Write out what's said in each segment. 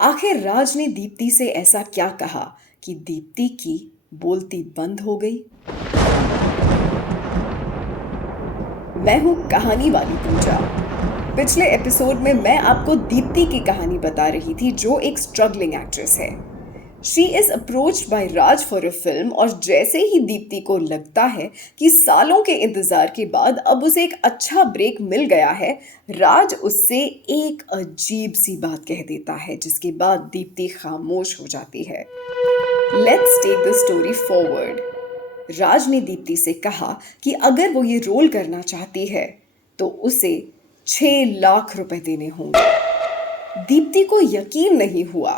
आखिर राज ने दीप्ति से ऐसा क्या कहा कि दीप्ति की बोलती बंद हो गई। मैं हूं कहानी वाली पूजा। पिछले एपिसोड में मैं आपको दीप्ति की कहानी बता रही थी, जो एक स्ट्रगलिंग एक्ट्रेस है। She is approached by Raj for a film, और जैसे ही दीप्ति को लगता है कि सालों के इंतजार के बाद अब उसे एक अच्छा ब्रेक मिल गया है, राज उससे एक अजीब सी बात कह देता है, जिसके बाद दीप्ति खामोश हो जाती है। Let's take the story forward. Raj ने दीप्ति से कहा कि अगर वो ये रोल करना चाहती है तो उसे 6 लाख रुपए देने होंगे। दीप्ति को यकीन नहीं हुआ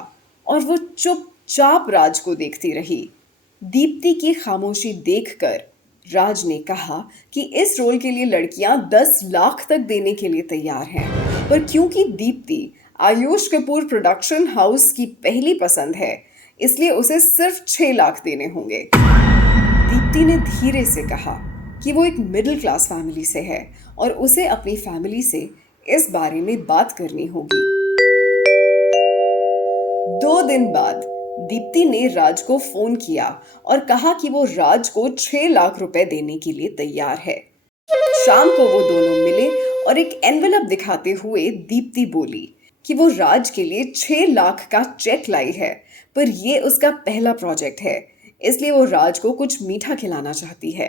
और वो चुपचाप राज को देखती रही। दीप्ति की खामोशी देखकर राज ने कहा कि इस रोल के लिए लड़कियां 10 लाख तक देने के लिए तैयार हैं, पर क्योंकि दीप्ति आयुष कपूर प्रोडक्शन हाउस की पहली पसंद है, इसलिए उसे सिर्फ 6 लाख देने होंगे। दीप्ति ने धीरे से कहा कि वो एक मिडिल क्लास फैमिली से है और उसे अपनी फैमिली से इस बारे में बात करनी होगी। 2 दिन बाद दीप्ति ने राज को फोन किया और कहा कि वो राज को 6 लाख रुपए देने के लिए तैयार है। शाम को वो दोनों मिले और एक एनवेलप दिखाते हुए दीप्ति बोली कि वो राज के लिए 6 लाख का चेक लाई है, पर ये उसका पहला प्रोजेक्ट है, इसलिए वो राज को कुछ मीठा खिलाना चाहती है।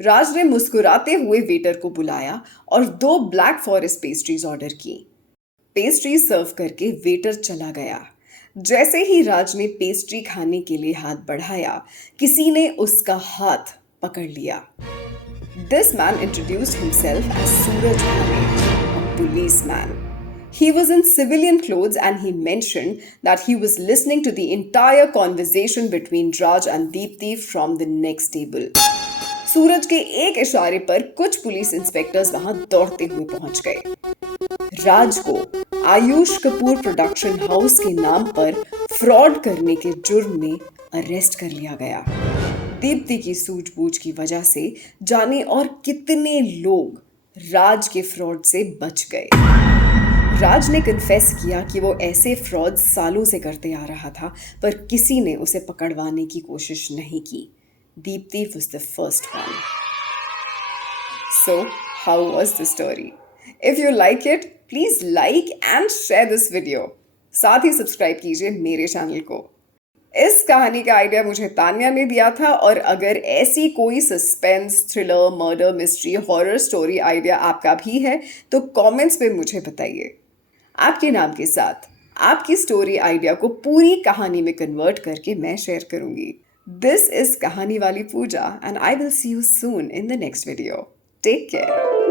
राज ने मुस्कुराते हुए वेटर को बुलाया और 2 ब्लैक फॉरेस्ट पेस्ट्रीज ऑर्डर की। पेस्ट्री सर्व करके वेटर चला गया। जैसे ही राज ने पेस्ट्री खाने के लिए हाथ बढ़ाया, किसी ने उसका हाथ पकड़ लिया। This man introduced himself as Suraj Bhale, a policeman. He was in civilian clothes and he mentioned that he was listening to the entire conversation between Raj and Deepti from the next table. सूरज के एक इशारे पर कुछ police inspectors वहां दौड़ते हुए पहुंच गए। राज को आयुष कपूर प्रोडक्शन हाउस के नाम पर फ्रॉड करने के जुर्म में अरेस्ट कर लिया गया। दीप्ति की सूझबूझ की वजह से जाने और कितने लोग राज के फ्रॉड से बच गए। राज ने कन्फेस किया कि वो ऐसे फ्रॉड सालों से करते आ रहा था, पर किसी ने उसे पकड़वाने की कोशिश नहीं की। Deepti was the first one. So, how was the story? If you like it, please like and share this video. साथ ही सब्सक्राइब कीजिए मेरे चैनल को। इस कहानी का आइडिया मुझे तान्या ने दिया था, और अगर ऐसी कोई suspense, thriller, murder, mystery, horror story idea आपका भी है तो कमेंट्स पे मुझे बताइए। आपके नाम के साथ आपकी स्टोरी आइडिया को पूरी कहानी में कन्वर्ट करके मैं शेयर करूंगी। This is Kahani Wali Pooja, and I will see you soon in the next video. Take care.